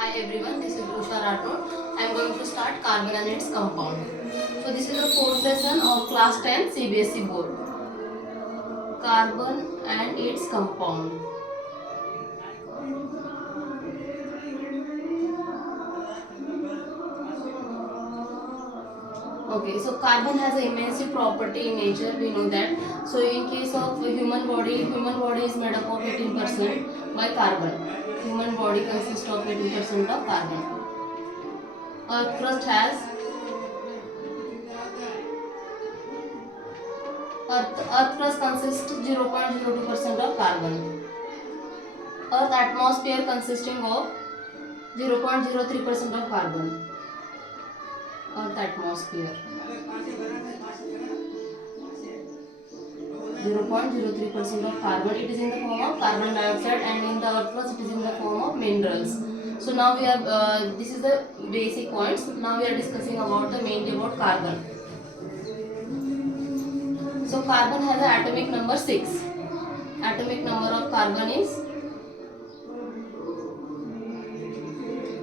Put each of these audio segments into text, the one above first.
Hi everyone, this is Usha Rathod. I am going to start carbon and its compound. So this is the fourth lesson of class 10 CBSE board. Carbon and its compound. Okay, so carbon has an immense property in nature, we know that. So in case of human body is made up of 18% by carbon. Human body consists of 18% of carbon. Earth crust has Earth crust consists 0.02% of carbon. Earth atmosphere consisting of 0.03% of carbon. Earth atmosphere 0.03% of carbon. It is in the form of carbon dioxide, and in the earth crust it is in the form of minerals. So now we are this is the basic points. Now we are discussing about the mainly about carbon. So carbon has an atomic number 6. Atomic number of carbon is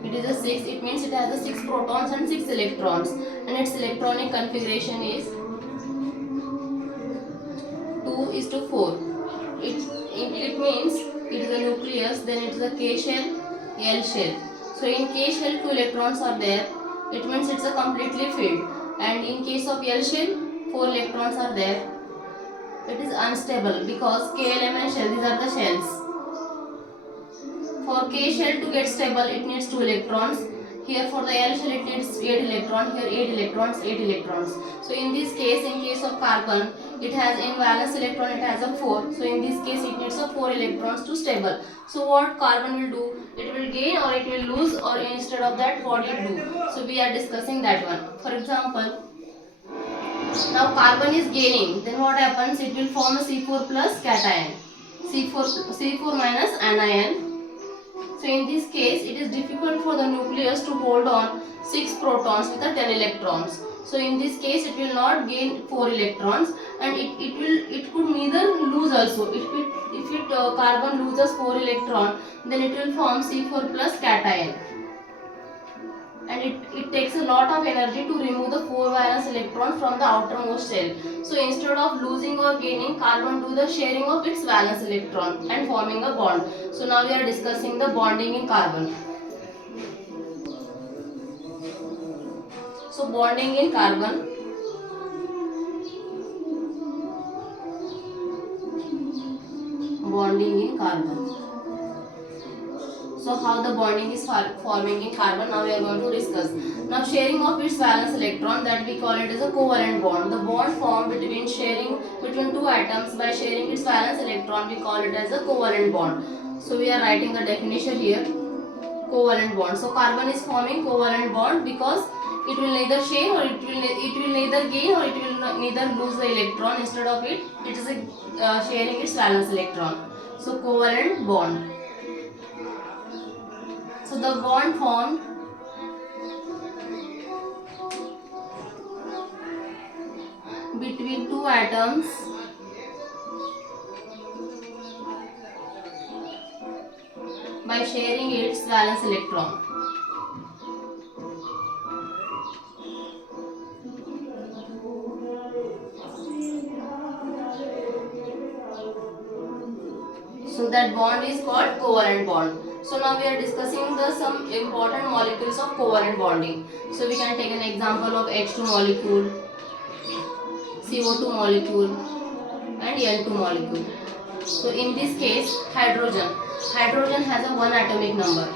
it is a 6. It means it has a 6 protons and 6 electrons, and its electronic configuration is 2 is to 4. It means it is a nucleus, then it is a K shell, L shell. So in K shell 2 electrons are there, it means it's a completely filled. And in case of L shell 4 electrons are there, it is unstable because KLM and shell, these are the shells. For K shell to get stable, it needs 2 electrons. Here for the L shell, it needs 8 electrons. Here 8 electrons, 8 electrons. So in this case, in case of carbon, it has in valence electron, it has a 4. So in this case, it needs a 4 electrons to stable. So what carbon will do? It will gain or it will lose, or instead of that, what it do? So we are discussing that one. For example, now carbon is gaining. Then what happens? It will form a C4 plus cation. C4 minus anion. So in this case, it is difficult for the nucleus to hold on 6 protons with the 10 electrons. So in this case, it will not gain 4 electrons, and it could neither lose also. If carbon loses 4 electron, then it will form C4 plus cation. And it takes a lot of energy to remove the 4 valence electron from the outermost shell. So instead of losing or gaining, carbon do the sharing of its valence electron and forming a bond. So now we are discussing the bonding in carbon. So bonding in carbon. Bonding in carbon. So how the bonding is forming in carbon, now we are going to discuss. Now sharing of its valence electron, that we call it as a covalent bond. The bond formed between two atoms by sharing its valence electron, we call it as a covalent bond. So we are writing the definition here. Covalent bond. So carbon is forming covalent bond because it will neither share or it will neither gain or it will neither lose the electron. Instead of it is sharing its valence electron. So covalent bond. So the bond formed between two atoms by sharing its valence electron. So that bond is called covalent bond. So now we are discussing some important molecules of covalent bonding. So we can take an example of H2 molecule, CO2 molecule, and N2 molecule. So in this case, hydrogen has a 1 atomic number.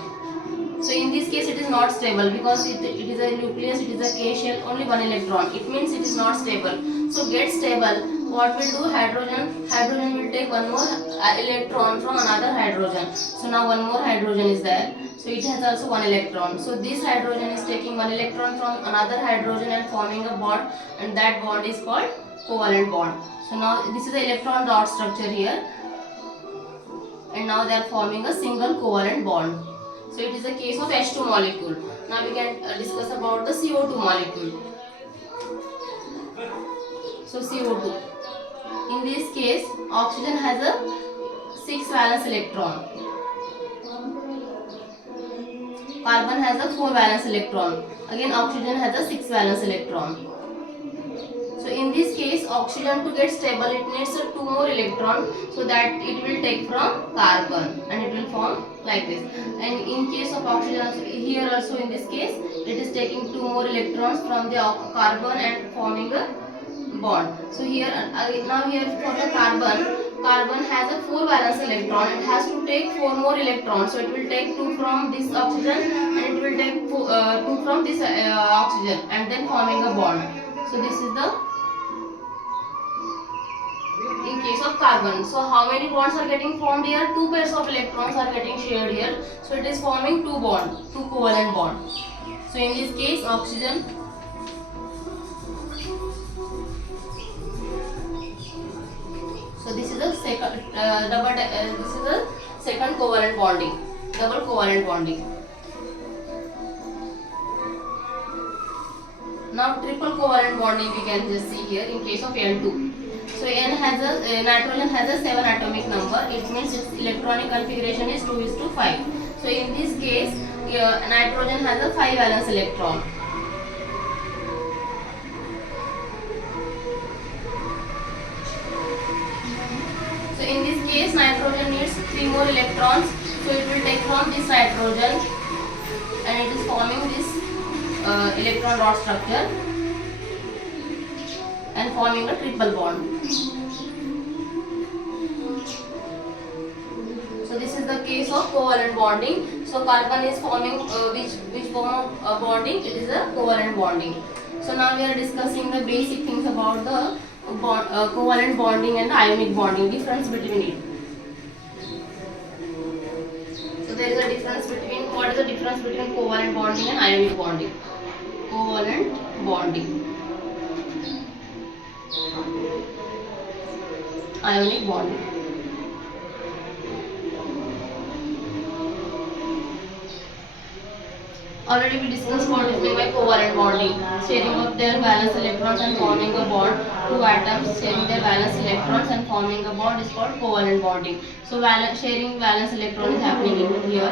So in this case, it is not stable because it is a nucleus, it is a K shell, only 1 electron. It means it is not stable. So get stable, what will do? Hydrogen will take one more electron from another hydrogen. So now one more hydrogen is there. So it has also 1 electron. So this hydrogen is taking 1 electron from another hydrogen and forming a bond, and that bond is called covalent bond. So now this is the electron dot structure here, and now they are forming a single covalent bond. So it is a case of H2 molecule. Now we can discuss about the CO2 molecule. So CO2. In this case, oxygen has a 6 valence electron. Carbon has a 4 valence electron. Again oxygen has a 6 valence electron. So in this case, oxygen to get stable, it needs a 2 more electron, so that it will take from carbon and it will form like this. And in case of oxygen, here also in this case, it is taking 2 more electrons from the carbon and forming a bond. So here now here for the carbon has a 4 valence electron. It has to take 4 more electrons. So it will take 2 from this oxygen and it will take 2 from this oxygen and then forming a bond. So this is the in case of carbon. So how many bonds are getting formed here? 2 pairs of electrons are getting shared here. So it is forming 2 bonds, 2 covalent bonds. So in this case oxygen. So this is the second this is the second covalent bonding, double covalent bonding. Now triple covalent bonding we can just see here in case of N2. So N has a nitrogen has a 7 atomic number. It means its electronic configuration is 2:5. So in this case, nitrogen has a 5 valence electron. So in this case, nitrogen needs 3 more electrons. So it will take from this nitrogen, and it is forming this electron dot structure and forming a triple bond. So this is the case of covalent bonding. So carbon is forming which form of bonding? It is a covalent bonding. So now we are discussing the basic things about the covalent bonding and the ionic bonding, difference between it. So there is a difference between, what is the difference between covalent bonding and ionic bonding? Covalent bonding, ionic bonding. Already we discussed what is meant by covalent bonding. Sharing of their valence electrons and forming a bond. Two atoms sharing their valence electrons and forming a bond is called covalent bonding. So sharing valence electron is happening in here.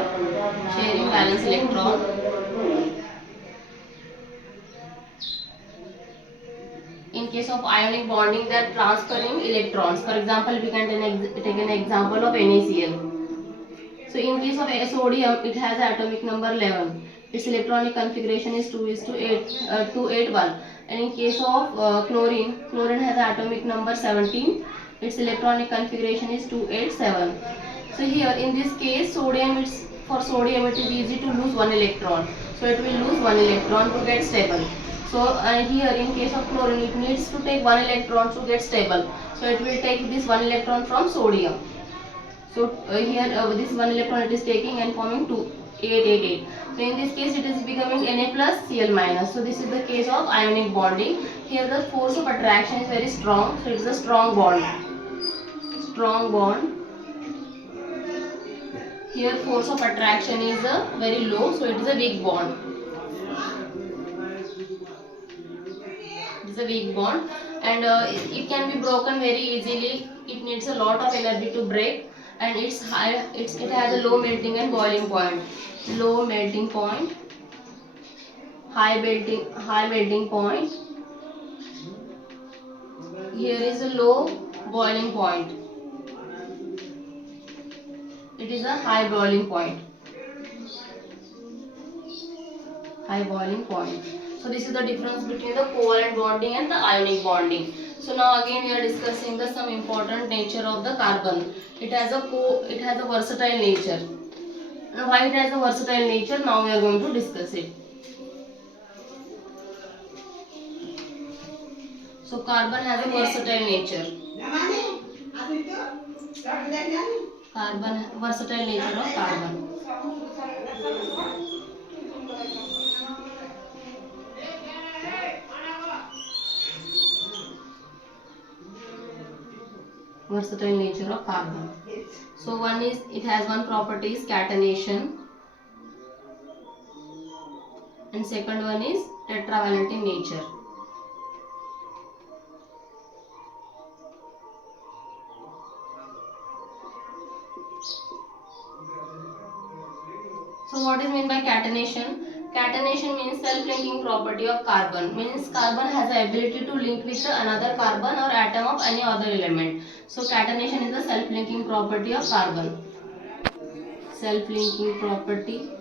Sharing valence electron. In case of ionic bonding, they are transferring electrons. For example, we can take an example of NaCl. So in case of sodium, it has atomic number 11. Its electronic configuration is 281. And in case of chlorine has atomic number 17. Its electronic configuration is 287. So here in this case, for sodium it is easy to lose one electron. So it will lose one electron to get stable. So here in case of chlorine, it needs to take one electron to get stable. So it will take this one electron from sodium. So here this one electron it is taking and forming 888. So in this case it is becoming Na plus Cl minus. So this is the case of ionic bonding. Here the force of attraction is very strong. So it is a strong bond. Strong bond. Here force of attraction is very low. So it is a weak bond. It is a weak bond, and it can be broken very easily. It needs a lot of energy to break, and it has a low melting and boiling point. Low melting point, high melting point. Here is a low boiling point. It is a high boiling point. High boiling point. So this is the difference between the covalent bonding and the ionic bonding. So now again we are discussing the some important nature of the carbon. It has a versatile nature. And why it has a versatile nature? Now we are going to discuss it. So carbon has a versatile nature. Versatile nature of carbon. Versatile nature of carbon. So one is, it has one property is catenation, and second one is tetravalent in nature. So what is meant by catenation? catenation. Catenation means self-linking property of carbon. Means carbon has the ability to link with another carbon or atom of any other element. So catenation is the self-linking property of carbon. Self-linking property.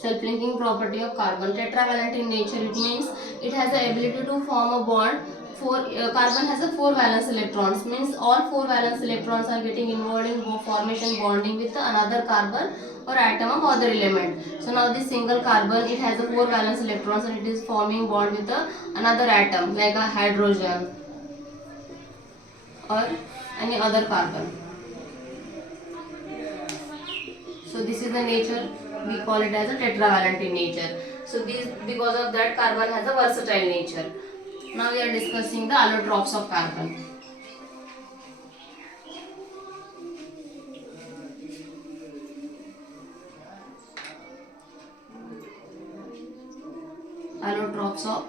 Self-linking property of carbon. Tetravalent in nature, it means it has the ability to form a bond. Carbon has a 4 valence electrons, means all 4 valence electrons are getting involved in formation bonding with another carbon or atom of other element. So now this single carbon, it has a 4 valence electrons and it is forming bond with another atom like a hydrogen or any other carbon. So this is the nature, we call it as a tetravalent in nature. So this, because of that, carbon has a versatile nature. Now we are discussing the allotropes of carbon. Allotropes of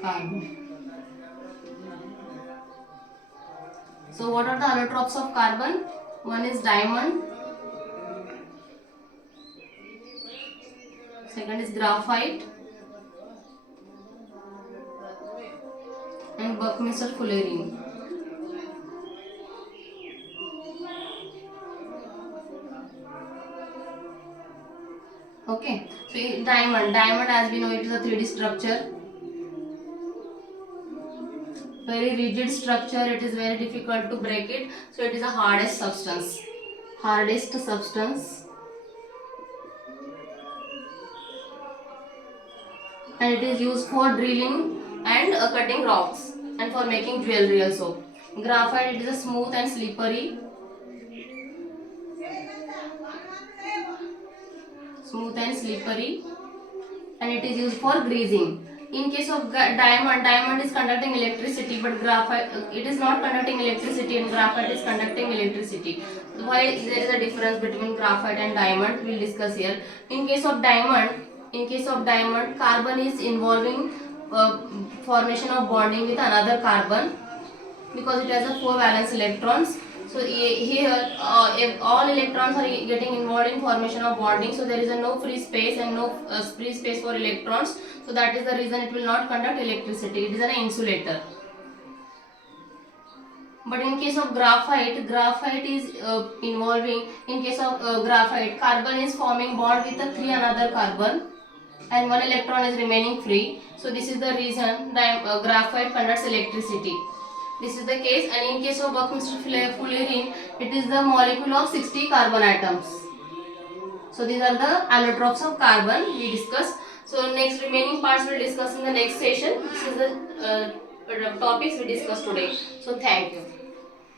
carbon. So what are the allotropes of carbon? One is diamond. Second is graphite. And Buckminster fullerene. Okay, so in diamond as we know, it is a 3D structure. Very rigid structure, it is very difficult to break it. So it is a hardest substance. Hardest substance. And it is used for drilling and cutting rocks and for making jewelry also. Graphite, it is a smooth and slippery. Smooth and slippery, and it is used for greasing. In case of diamond is conducting electricity, but graphite, it is not conducting electricity, and graphite is conducting electricity. Why there is a difference between graphite and diamond, we will discuss here. In case of diamond, carbon is involving formation of bonding with another carbon because it has a 4 valence electrons. So here if all electrons are getting involved in formation of bonding, so there is a no free space and no free space for electrons. So that is the reason it will not conduct electricity. It is an insulator. But in case of graphite is involving, in case of graphite, carbon is forming bond with the 3 another carbon and 1 electron is remaining free. So this is the reason that graphite conducts electricity. This is the case, and in case of Buckminster fullerene, it is the molecule of 60 carbon atoms. So these are the allotropes of carbon we discussed. So next remaining parts we will discuss in the next session. This is the topics we discussed today. So thank you.